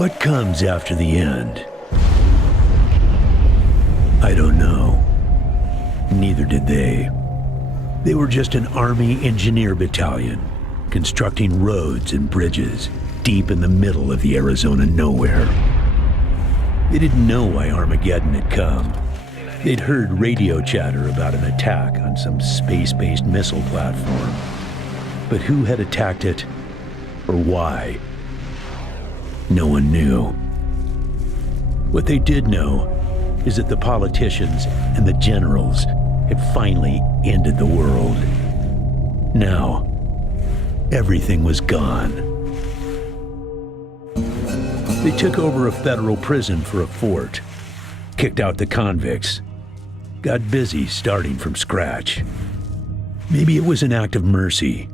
What comes after the end? I don't know. Neither did they. They were just an Army engineer battalion, constructing roads and bridges deep in the middle of the Arizona nowhere. They didn't know why Armageddon had come. They'd heard radio chatter about an attack on some space-based missile platform. But who had attacked it, or why? No one knew. What they did know is that the politicians and the generals had finally ended the world. Now, everything was gone. They took over a federal prison for a fort, kicked out the convicts, got busy starting from scratch. Maybe it was an act of mercy.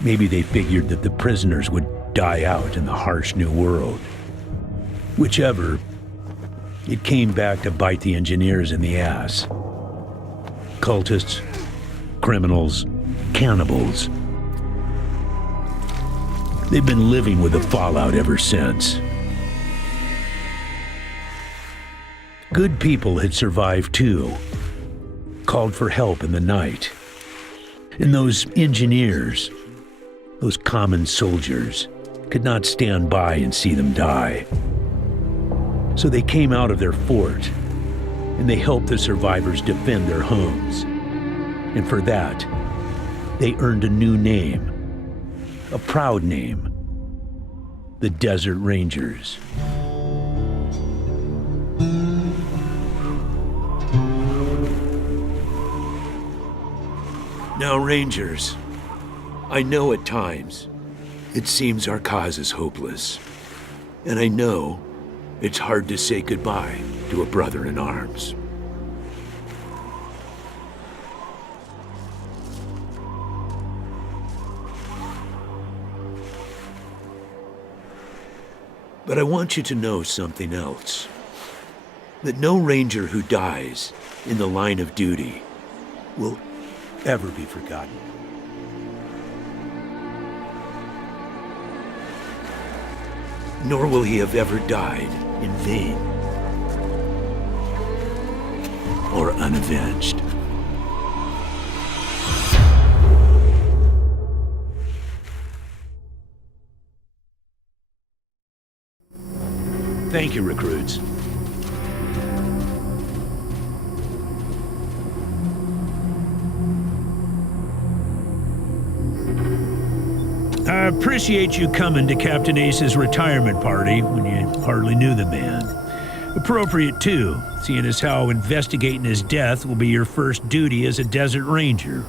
Maybe they figured that the prisoners would die out in the harsh new world. Whichever, it came back to bite the engineers in the ass. Cultists, criminals, cannibals. They've been living with the fallout ever since. Good people had survived too, called for help in the night. And those engineers, those common soldiers, could not stand by and see them die. So they came out of their fort, and they helped the survivors defend their homes. And for that, they earned a new name, a proud name, the Desert Rangers. Now, Rangers, I know at times it seems our cause is hopeless, and I know it's hard to say goodbye to a brother in arms. But I want you to know something else. That no Ranger who dies in the line of duty will ever be forgotten. Nor will he have ever died in vain or unavenged. Thank you, recruits. I appreciate you coming to Captain Ace's retirement party when you hardly knew the man. Appropriate, too, seeing as how investigating his death will be your first duty as a Desert Ranger.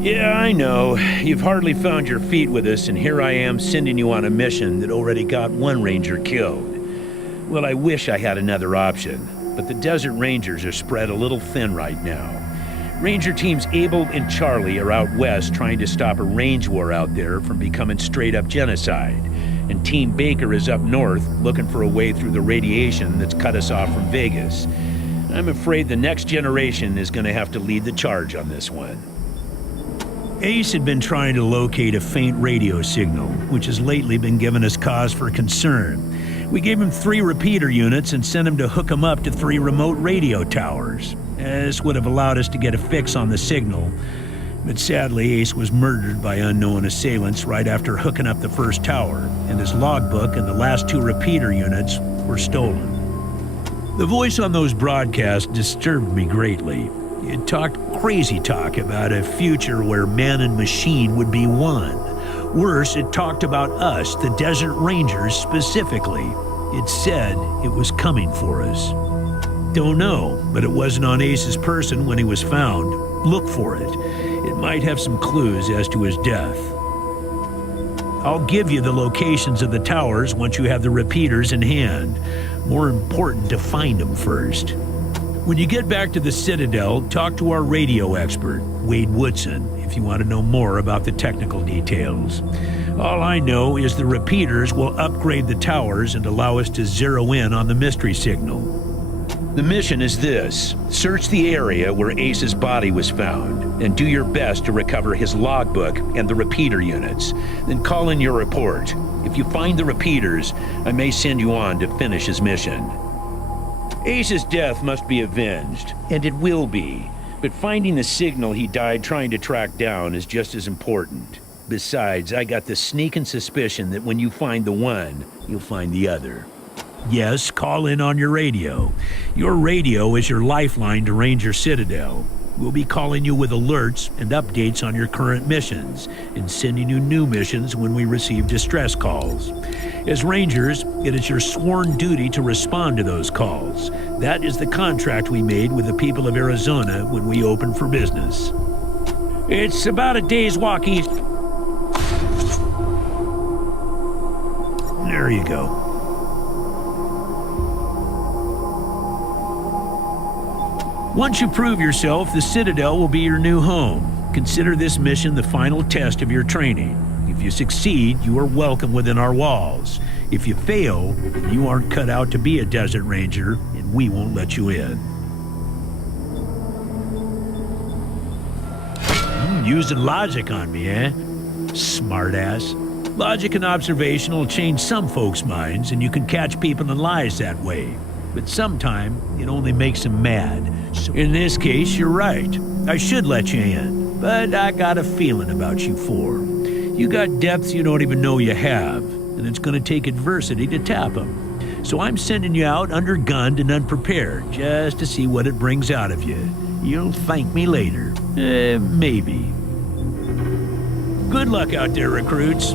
Yeah, I know. You've hardly found your feet with us, and here I am sending you on a mission that already got one Ranger killed. Well, I wish I had another option, but the Desert Rangers are spread a little thin right now. Ranger Teams Abel and Charlie are out west trying to stop a range war out there from becoming straight-up genocide. And Team Baker is up north looking for a way through the radiation that's cut us off from Vegas. I'm afraid the next generation is going to have to lead the charge on this one. Ace had been trying to locate a faint radio signal, which has lately been giving us cause for concern. We gave him 3 repeater units and sent him to hook them up to 3 remote radio towers. This would have allowed us to get a fix on the signal. But sadly, Ace was murdered by unknown assailants right after hooking up the first tower, and his logbook and the last 2 repeater units were stolen. The voice on those broadcasts disturbed me greatly. It talked crazy talk about a future where man and machine would be one. Worse, it talked about us, the Desert Rangers, specifically. It said it was coming for us. Don't know, but it wasn't on Ace's person when he was found. Look for it. It might have some clues as to his death. I'll give you the locations of the towers once you have the repeaters in hand. More important to find them first. When you get back to the Citadel, talk to our radio expert, Wade Woodson, if you want to know more about the technical details. All I know is the repeaters will upgrade the towers and allow us to zero in on the mystery signal. The mission is this: search the area where Ace's body was found, and do your best to recover his logbook and the repeater units. Then call in your report. If you find the repeaters, I may send you on to finish his mission. Ace's death must be avenged, and it will be. But finding the signal he died trying to track down is just as important. Besides, I got the sneaking suspicion that when you find the one, you'll find the other. Yes, call in on your radio. Your radio is your lifeline to Ranger Citadel. We'll be calling you with alerts and updates on your current missions, and sending you new missions when we receive distress calls. As Rangers, it is your sworn duty to respond to those calls. That is the contract we made with the people of Arizona when we opened for business. It's about a day's walk east. There you go. Once you prove yourself, the Citadel will be your new home. Consider this mission the final test of your training. If you succeed, you are welcome within our walls. If you fail, you aren't cut out to be a Desert Ranger, and we won't let you in. Using logic on me, eh? Smartass. Logic and observation will change some folks' minds, and you can catch people in lies that way. But sometimes it only makes them mad. So in this case, you're right. I should let you in, but I got a feeling about you four. You got depths you don't even know you have, and it's going to take adversity to tap them. So I'm sending you out undergunned and unprepared, just to see what it brings out of you. You'll thank me later. Maybe. Good luck out there, recruits.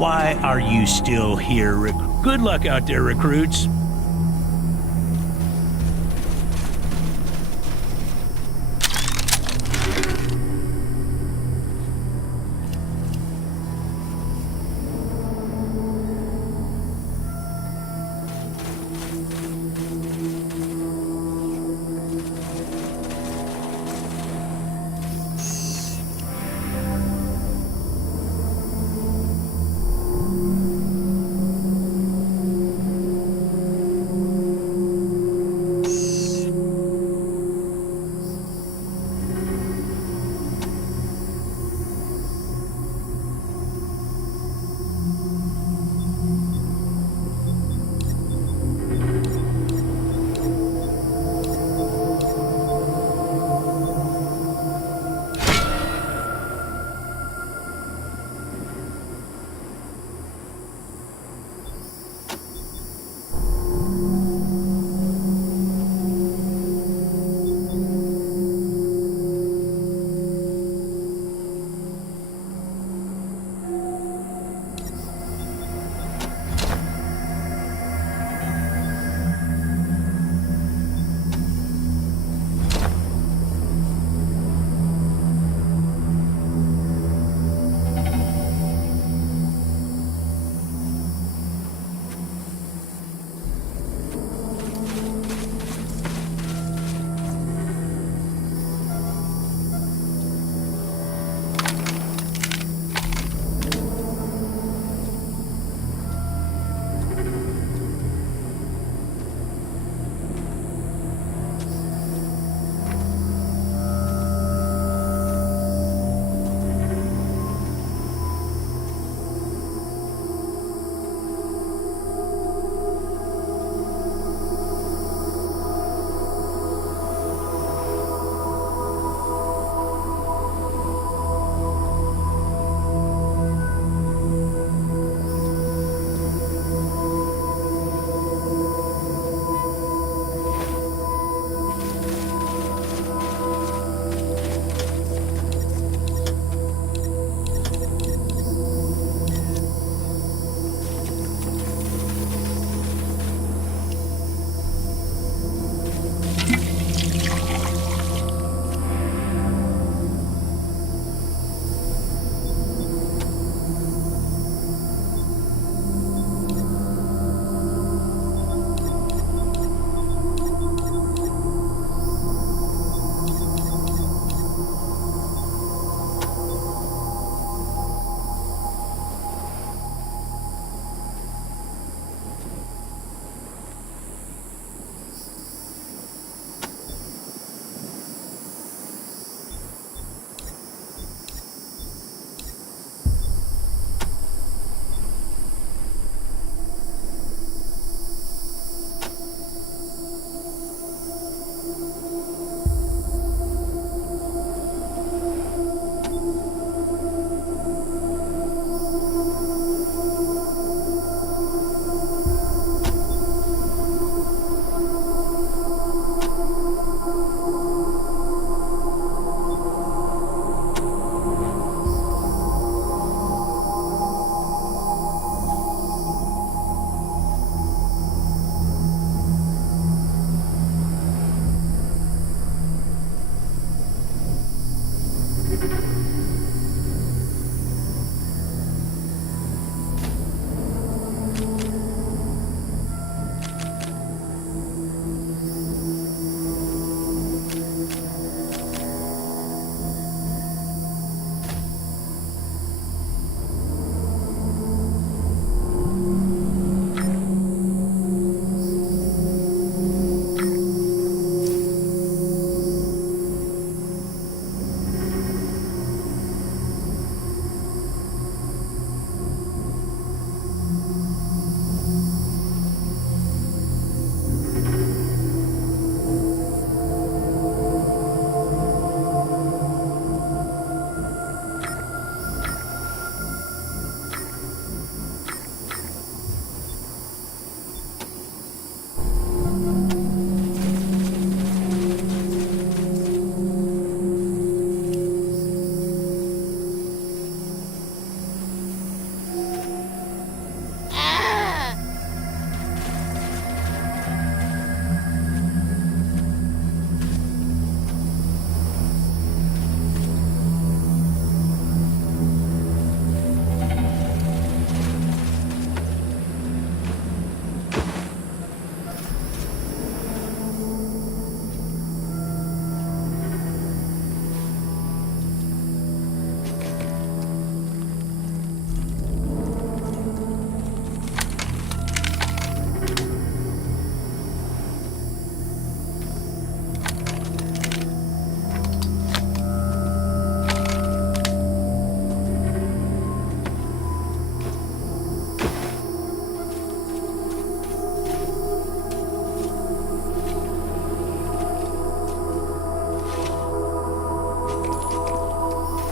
Why are you still here, Good luck out there, recruits.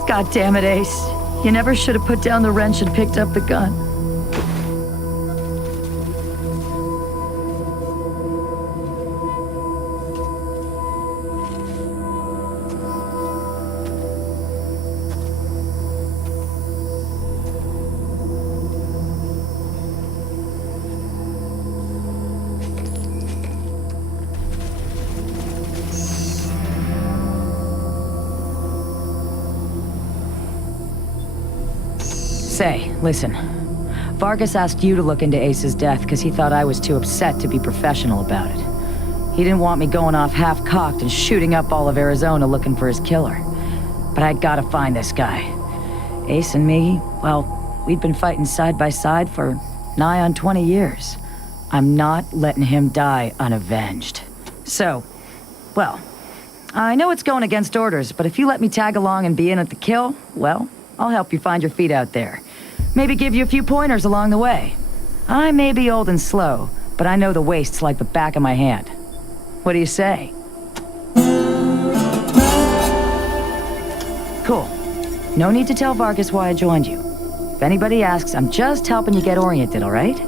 God damn it, Ace. You never should have put down the wrench and picked up the gun. Say, listen. Vargas asked you to look into Ace's death because he thought I was too upset to be professional about it. He didn't want me going off half-cocked and shooting up all of Arizona looking for his killer. But I gotta find this guy. Ace and me, well, we'd been fighting side by side for nigh on 20 years. I'm not letting him die unavenged. So, well, I know it's going against orders, but if you let me tag along and be in at the kill, well, I'll help you find your feet out there. Maybe give you a few pointers along the way. I may be old and slow, but I know the wastes like the back of my hand. What do you say? Cool. No need to tell Vargas why I joined you. If anybody asks, I'm just helping you get oriented, all right?